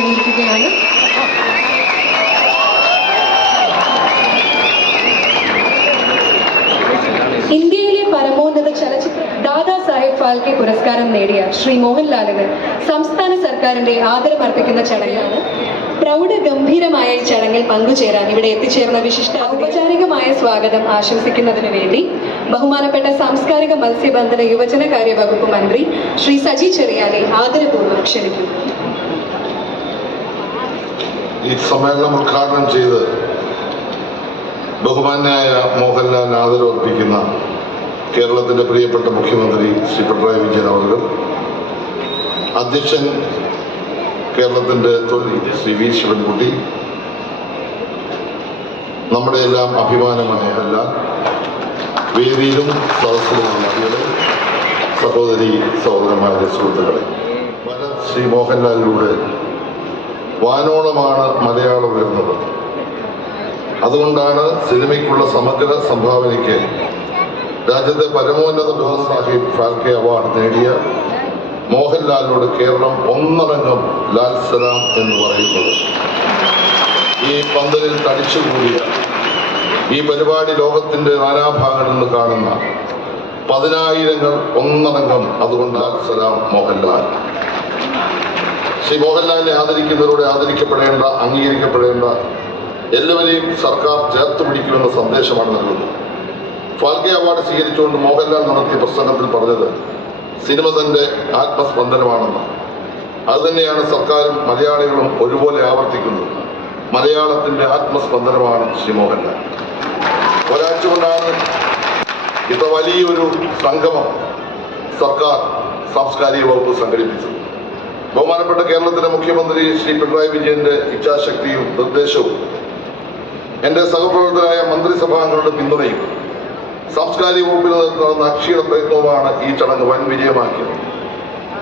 ക്ഷണിക്കുകയാണ് ഇന്ത്യയിലെ പരമോന്നത ചലച്ചിത്ര ദാദാ സാഹേബ് ഫാൽക്കെ പുരസ്കാരം നേടിയ ശ്രീ മോഹൻലാലിന് സംസ്ഥാന സർക്കാരിന്റെ ആദരമർപ്പിക്കുന്ന ചടങ്ങാണ്. പ്രൗഢ ഗംഭീരമായ ഈ ചടങ്ങിൽ പങ്കുചേരാൻ ഇവിടെ എത്തിച്ചേർന്ന വിശിഷ്ട ഔപചാരികമായ സ്വാഗതം ആശംസിക്കുന്നതിന് വേണ്ടി ബഹുമാനപ്പെട്ട സാംസ്കാരിക മത്സ്യബന്ധന യുവജനകാര്യ വകുപ്പ് മന്ത്രി ശ്രീ സജി ചെറിയാനെ ആദരപൂർവം ക്ഷണിക്കുന്നു. ഈ സമ്മേളനം ഉദ്ഘാടനം ചെയ്ത് ബഹുമാന്യായ മോഹൻലാൽ ആദരവർപ്പിക്കുന്ന കേരളത്തിന്റെ പ്രിയപ്പെട്ട മുഖ്യമന്ത്രി ശ്രീ പിണറായി വിജയൻ അവർ അധ്യക്ഷൻ കേരളത്തിന്റെ തൊഴിൽ ശ്രീ വി ശിവൻകുട്ടി നമ്മുടെ എല്ലാം അഭിമാനമായ എല്ലാ വേദിയിലും സദസ്സിലുമുള്ള സഹോദരി സഹോദരന്മാരെ സുഹൃത്തുക്കളെ. ശ്രീ മോഹൻലാലിലൂടെ വാനോളമാണ് മലയാളം ഉയർന്നത് അതുകൊണ്ടാണ് സിനിമയ്ക്കുള്ള സമഗ്ര സംഭാവനയ്ക്ക് രാജ്യത്തെ പരമോന്നത സാഹിബ് ഫാൽക്കെ അവാർഡ് നേടിയ മോഹൻലാലിനോട് കേരളം ഒന്നടങ്കം ലാൽ സലാം എന്ന് പറയുന്നത്. ഈ പന്തലിൽ തടിച്ചുകൂടിയ ഈ പരിപാടി ലോകത്തിന്റെ നാനാഭാഗങ്ങളിൽ നിന്ന് കാണുന്ന പതിനായിരങ്ങൾ ഒന്നടങ്കം അതുകൊണ്ട് സലാം മോഹൻലാൽ. ശ്രീ മോഹൻലാലിനെ ആദരിക്കുന്നവരോട് ആദരിക്കപ്പെടേണ്ട അംഗീകരിക്കപ്പെടേണ്ട എല്ലാവരെയും സർക്കാർ ചേർത്ത് പിടിക്കുമെന്ന സന്ദേശമാണ് നൽകുന്നത്. ഫാൽക്കെ അവാർഡ് സ്വീകരിച്ചുകൊണ്ട് മോഹൻലാൽ നടത്തിയ പ്രസംഗത്തിൽ പറഞ്ഞത് സിനിമ തന്റെ ആത്മസ്പന്ദനമാണെന്ന്. അതുതന്നെയാണ് സർക്കാരും മലയാളികളും ഒരുപോലെ ആവർത്തിക്കുന്നത്. മലയാളത്തിന്റെ ആത്മസ്പന്ദനമാണ് ശ്രീ മോഹൻലാൽ. ഒരാഴ്ച കൊണ്ടാണ് ഇത്ര വലിയൊരു സംഗമം സർക്കാർ സാംസ്കാരിക വകുപ്പ് സംഘടിപ്പിച്ചത്. ബഹുമാനപ്പെട്ട കേരളത്തിലെ മുഖ്യമന്ത്രി ശ്രീ പിണറായി വിജയന്റെ ഇച്ഛാശക്തിയും നിർദ്ദേശവും എന്റെ സഹപ്രവർത്തകരായ മന്ത്രിസഭാംഗങ്ങളുടെ പിന്തുണയും സാംസ്കാരിക വകുപ്പിൽ നടത്തുന്ന അക്ഷീണ പ്രയത്നവുമാണ് ഈ ചടങ്ങ് വൻ വിജയമാക്കിയത്.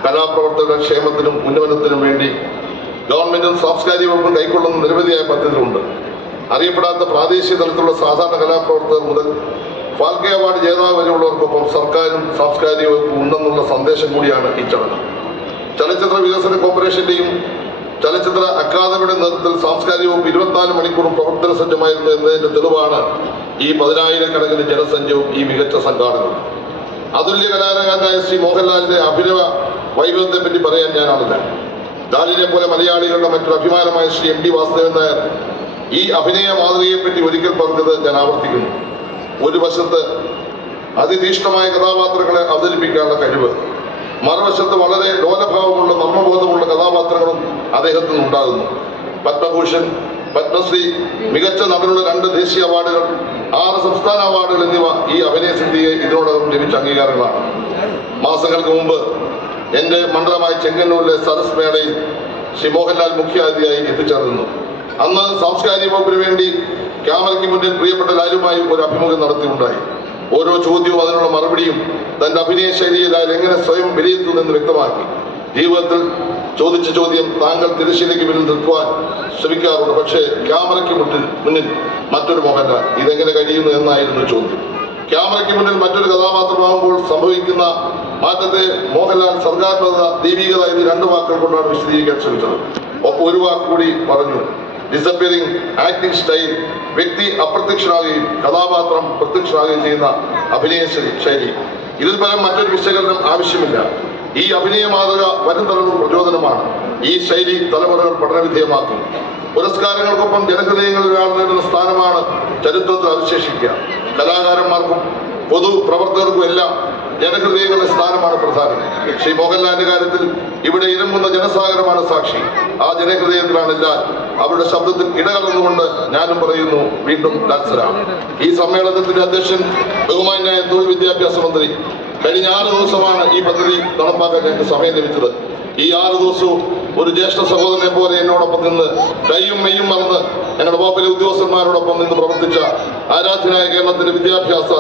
കലാപ്രവർത്തകരുടെ ക്ഷേമത്തിനും ഉന്നമനത്തിനും വേണ്ടി ഗവൺമെന്റും സാംസ്കാരിക വകുപ്പും കൈക്കൊള്ളുന്ന നിരവധിയായ പദ്ധതികളുണ്ട്. അറിയപ്പെടാത്ത പ്രാദേശിക തലത്തിലുള്ള സാധാരണ കലാപ്രവർത്തകർ മുതൽ ഫാൽക്കെ അവാർഡ് ജേതാവ് വരെയുള്ളവർക്കൊപ്പം സർക്കാരും സാംസ്കാരിക വകുപ്പും ഉണ്ടെന്നുള്ള സന്ദേശം കൂടിയാണ് ഈ ചടങ്ങ്. ചലച്ചിത്ര വികസന കോർപ്പറേഷന്റെയും ചലച്ചിത്ര അക്കാദമിയുടെ നേതൃത്വത്തിൽ സാംസ്കാരികവും ഇരുപത്തിനാല് മണിക്കൂറും പ്രവർത്തന സജ്ജമായിരുന്നു എന്നതിന്റെ തെളിവാണ് ഈ പതിനായിരക്കണക്കിന് ജനസഞ്ചയവും ഈ മികച്ച സംഘാടനവും. അതുല്യ കലാകാരനായ ശ്രീ മോഹൻലാലിന്റെ അഭിനവ വൈഭവത്തെ പറ്റി പറയാൻ ഞാനാണില്ല ലാലിനെ പോലെ മലയാളികളുടെ മറ്റൊരു അഭിമാനമായ ശ്രീ എം ഡി വാസുദേവൻ നായർ ഈ അഭിനയ മാതൃകയെ പറ്റി ഒരിക്കൽ പറഞ്ഞത് ഞാൻ ആവർത്തിക്കുന്നു. ഒരു വശത്ത് അതിതീഷ്ണമായ കഥാപാത്രങ്ങളെ അവതരിപ്പിക്കാനുള്ള കഴിവ് മറുവശത്ത് വളരെ ലോലഭാവമുള്ള നർമ്മബോധമുള്ള കഥാപാത്രങ്ങളും അദ്ദേഹത്തിൽ ഉണ്ടാകുന്നു. പത്മഭൂഷൺ പത്മശ്രീ മികച്ച നടനുള്ള രണ്ട് ദേശീയ അവാർഡുകൾ ആറ് സംസ്ഥാന അവാർഡുകൾ എന്നിവ ഈ അഭിനയ സിദ്ധിയെ ഇതിനോടകം ലഭിച്ച അംഗീകാരങ്ങളാണ്. മാസങ്ങൾക്ക് മുമ്പ് എന്റെ മണ്ഡലമായ ചെങ്ങന്നൂരിലെ സരസ് മേളയിൽ ശ്രീ മോഹൻലാൽ മുഖ്യാതിഥിയായി എത്തിച്ചേർന്നു. അന്ന് സാംസ്കാരിക വകുപ്പിന് വേണ്ടി ക്യാമറയ്ക്ക് മുന്നിൽ പ്രിയപ്പെട്ട ലാലുമായി ഒരു അഭിമുഖം നടത്തിയുണ്ടായി. ഓരോ ചോദ്യവും അതിനുള്ള മറുപടിയും തന്റെ അഭിനയ ശൈലിയിൽ അയാൾ എങ്ങനെ സ്വയം വിലയിരുത്തുന്നെന്ന് വ്യക്തമാക്കി. ജീവിതത്തിൽ ചോദിച്ച ചോദ്യം താങ്കൾ തിരശ്ശീലയ്ക്ക് മുന്നിൽ നിൽക്കുവാൻ ശ്രമിക്കാറുണ്ട്. പക്ഷേ ക്യാമറയ്ക്ക് മുന്നിൽ മുന്നിൽ മറ്റൊരു മോഹൻലാൽ. ഇതെങ്ങനെ കഴിയുന്നു എന്നായിരുന്നു ചോദ്യം. ക്യാമറയ്ക്ക് മുന്നിൽ മറ്റൊരു കഥാപാത്രമാകുമ്പോൾ സംഭവിക്കുന്ന മാറ്റത്തെ മോഹൻലാൽ സർഗാത്മകത ദൈവികത എന്നീ രണ്ട് വാക്കുകൾ കൊണ്ടാണ് വിശദീകരിക്കാൻ ശ്രമിച്ചത്. ഒപ്പം ഒരു വാക്ക് കൂടി പറഞ്ഞു. ഡിസപ്പിയറിംഗ് ആക്ടിംഗ് സ്റ്റൈൽ വ്യക്തി അപ്രത്യക്ഷനാകുകയും കഥാപാത്രം പ്രത്യക്ഷനാകുകയും ചെയ്യുന്ന അഭിനയ ശൈലി. ഇതിൽ പരം മറ്റൊരു വിശകലനം ആവശ്യമില്ല. ഈ അഭിനയ മാതൃക വരും തലമുറ പ്രചോദനമാണ്. ഈ ശൈലി തലമുറകൾ പഠനവിധേയമാക്കും പുരസ്കാരങ്ങൾക്കൊപ്പം ജനഹൃദയങ്ങളിൽ ഒരാൾ നേടുന്ന സ്ഥാനമാണ് ചരിത്രത്തിൽ അവശേഷിക്കുക. കലാകാരന്മാർക്കും പൊതു പ്രവർത്തകർക്കും എല്ലാം ജനഹൃദയങ്ങളുടെ സ്ഥാനമാണ് പ്രധാനം. ശ്രീ മോഹൻലാലിന്റെ കാര്യത്തിൽ ഇവിടെ ഇരമ്പുന്ന ജനസാഗരമാണ് സാക്ഷി. ആ ജനഹൃദയത്തിലാണ് ലാൽ അവരുടെ ശബ്ദത്തിൽ ഇടകലർന്നുകൊണ്ട് ഞാനും പറയുന്നു വീണ്ടും ലാൽസലാം ഈ സമ്മേളനത്തിന്റെ അധ്യക്ഷൻ ബഹുമാന്യായ തൊഴിൽ വിദ്യാഭ്യാസ മന്ത്രി കഴിഞ്ഞ ആറ് ദിവസമാണ് ഈ പദ്ധതി നടപ്പാക്കാൻ ഞങ്ങൾക്ക് സമയം ലഭിച്ചത്. ഈ ആറ് ദിവസവും ഒരു ജ്യേഷ്ഠ സഹോദരനെ പോലെ എന്നോടൊപ്പം നിന്ന് കൈയും മെയ്യും മറന്ന് ഞങ്ങളുടെ വകുപ്പിലെ ഉദ്യോഗസ്ഥന്മാരോടൊപ്പം നിന്ന് പ്രവർത്തിച്ച ആരാധനായ കേരളത്തിന്റെ വിദ്യാഭ്യാസ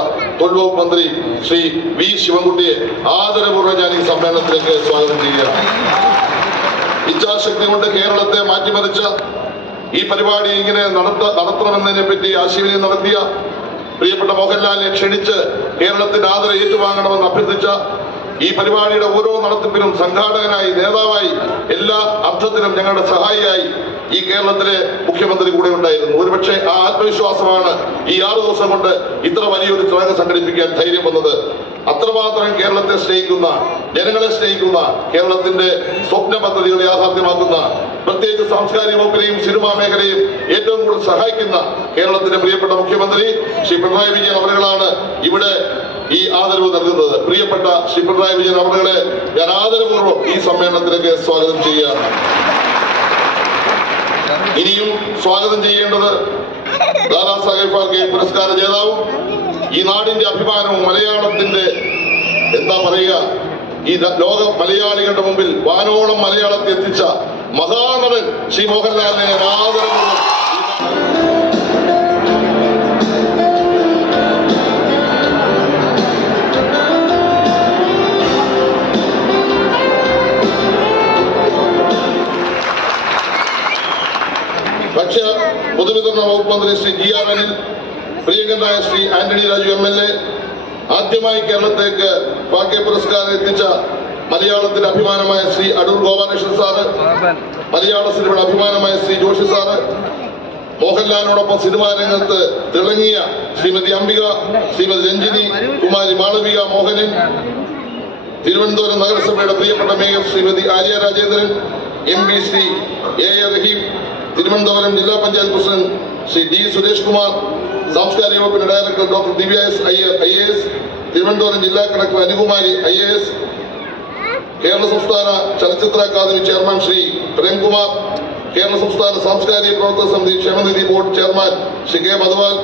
തൊഴിൽ വകുപ്പ് മന്ത്രി ശ്രീ വി ശിവൻകുട്ടിയെ ആദരപൂർവം ഞാൻ ഈ സമ്മേളനത്തിലേക്ക് സ്വാഗതം ചെയ്യുകയാണ്. ഇച്ഛാശക്തി കൊണ്ട് കേരളത്തെ മാറ്റിമറിച്ച ഈ പരിപാടി ഇങ്ങനെ നടത്ത നടത്തണമെന്നതിനെ പറ്റി ആശയവിനിമയം നടത്തിയ പ്രിയപ്പെട്ട മോഹൻലാലിനെ ക്ഷണിച്ച് കേരളത്തിന്റെ ആദരം ഏറ്റുവാങ്ങണമെന്ന് അഭ്യർത്ഥിച്ച ഈ പരിപാടിയുടെ ഓരോ നടത്തിപ്പിനും സംഘാടകനായി നേതാവായി എല്ലാ അർത്ഥത്തിലും ഞങ്ങളുടെ സഹായിയായി ഈ കേരളത്തിലെ മുഖ്യമന്ത്രി കൂടെ ഉണ്ടായിരുന്നു. ഒരുപക്ഷെ ആ ആത്മവിശ്വാസമാണ് ഈ ആറു ദിവസം കൊണ്ട് ഇത്ര വലിയൊരു ചടങ്ങ് സംഘടിപ്പിക്കാൻ ധൈര്യം വന്നത്. അത്രമാത്രം കേരളത്തെ സ്നേഹിക്കുന്ന ജനങ്ങളെ സ്നേഹിക്കുന്ന കേരളത്തിന്റെ സ്വപ്ന പദ്ധതികൾ യാഥാർത്ഥ്യമാക്കുന്ന പ്രത്യേകിച്ച് സാംസ്കാരിക വകുപ്പിനെയും സിനിമാ മേഖലയും ഏറ്റവും കൂടുതൽ സഹായിക്കുന്ന കേരളത്തിന്റെ പ്രിയപ്പെട്ട മുഖ്യമന്ത്രി ശ്രീ പിണറായി വിജയൻ അവരുകളാണ് ഇവിടെ ഈ ആദരവ് നൽകുന്നത്. പ്രിയപ്പെട്ട ശ്രീ പിണറായി വിജയൻ അവരുകളെ ഞാൻ ആദരപൂർവം ഈ സമ്മേളനത്തിലേക്ക് സ്വാഗതം ചെയ്യുകയാണ്. ഇനിയും സ്വാഗതം ചെയ്യേണ്ടത് ദാദാ സാഹേബ് ഫാൽക്കെ പുരസ്കാര ജേതാവും ഈ നാടിന്റെ അഭിമാനവും മലയാളത്തിന്റെ എന്താ പറയുക ഈ ലോക മലയാളികളുടെ മുമ്പിൽ വാനോളം മലയാളത്തെ എത്തിച്ച മഹാനടൻ ശ്രീ മോഹൻലാലിനെ ആദരപൂർവം പൊതുവിതരണ വകുപ്പ് മന്ത്രി ശ്രീ ജി ആർ അനിൽ പ്രിയങ്കരനായ Shri Antony Raju M L A ആദ്യമായി കേരളത്തേക്ക് വാക്യ പുരസ്കാരം എത്തിച്ച മലയാളത്തിന്റെ അഭിമാനമായ ശ്രീ അടൂർ ഗോപാലകൃഷ്ണൻ സാറ് മലയാള സിനിമയുടെ അഭിമാനമായ ശ്രീ ജോഷി സാറ് മോഹൻലാലിനോടൊപ്പം സിനിമാ രംഗത്ത് തിളങ്ങിയ ശ്രീമതി അംബിക ശ്രീമതി രഞ്ജിനി കുമാരി മാളവിക മോഹനൻ തിരുവനന്തപുരം നഗരസഭയുടെ പ്രിയപ്പെട്ട mayor Shrimati Arya Rajendran M P Shri A A Rahim Thiruvananthapuram ജില്ലാ പഞ്ചായത്ത് പ്രസിഡന്റ് ശ്രീ ഡി സുരേഷ് കുമാർ സാംസ്കാരിക വകുപ്പിന്റെ director doctor Divya S I A S Thiruvananthapuram ജില്ലാ collector Anukumari I A S Kerala സംസ്ഥാന ചലച്ചിത്ര അക്കാദമി ചെയർമാൻ ശ്രീ പ്രേംകുമാർ കേരള സംസ്ഥാന സാംസ്കാരിക പ്രവർത്തക സമിതി ക്ഷേമനിധി board chairman Shri K Madhupal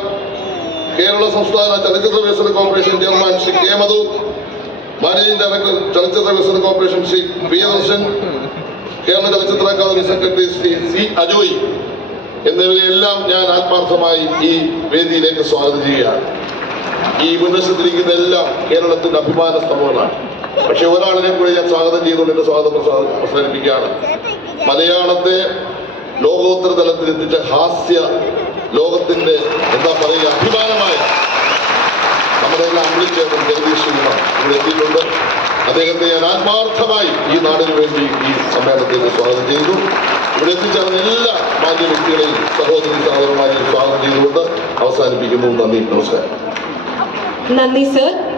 Kerala സംസ്ഥാന ചലച്ചിത്ര വികസന corporation chairman Shri K Madhu managing director ചലച്ചിത്ര വികസന കോർപ്പറേഷൻ ശ്രീ പ്രിയദർശൻ കേരള ചലച്ചിത്ര academy secretary Shri C Ajoy. എന്നിവരെയെല്ലാം ഞാൻ ആത്മാർത്ഥമായി ഈ വേദിയിലേക്ക് സ്വാഗതം ചെയ്യുകയാണ്. ഈ മുൻവശത്തിരിക്കുന്ന എല്ലാം കേരളത്തിന്റെ അഭിമാന സ്തംഭങ്ങളാണ്. പക്ഷെ ഒരാളിനെ കൂടി ഞാൻ സ്വാഗതം ചെയ്തുകൊണ്ട് എന്റെ സ്വാഗതം പ്രസാദിപ്പിക്കുകയാണ് മലയാളത്തെ ലോകോത്തര തലത്തിൽ എത്തിച്ച ഹാസ്യ ലോകത്തിന്റെ എന്താ പറയുക അഭിമാനമായ നമ്മുടെ എല്ലാം വിളിച്ചേർന്ന് ജഗദീഷ് ഇവിടെ എത്തിയിട്ടുണ്ട്. അദ്ദേഹത്തെ ഞാൻ ആത്മാർത്ഥമായി ഈ നാടിനു വേണ്ടി ഈ സമ്മേളനത്തിൽ സ്വാഗതം ചെയ്തു. ഇവിടെ എത്തിച്ചേർന്ന എല്ലാ മാന്യ വ്യക്തികളെയും സഹോദരി സഹോദരന്മാരെയും സ്വാഗതം ചെയ്തുകൊണ്ട് അവസാനിപ്പിക്കുന്നു. നന്ദി നമസ്കാരം. നന്ദി സർ.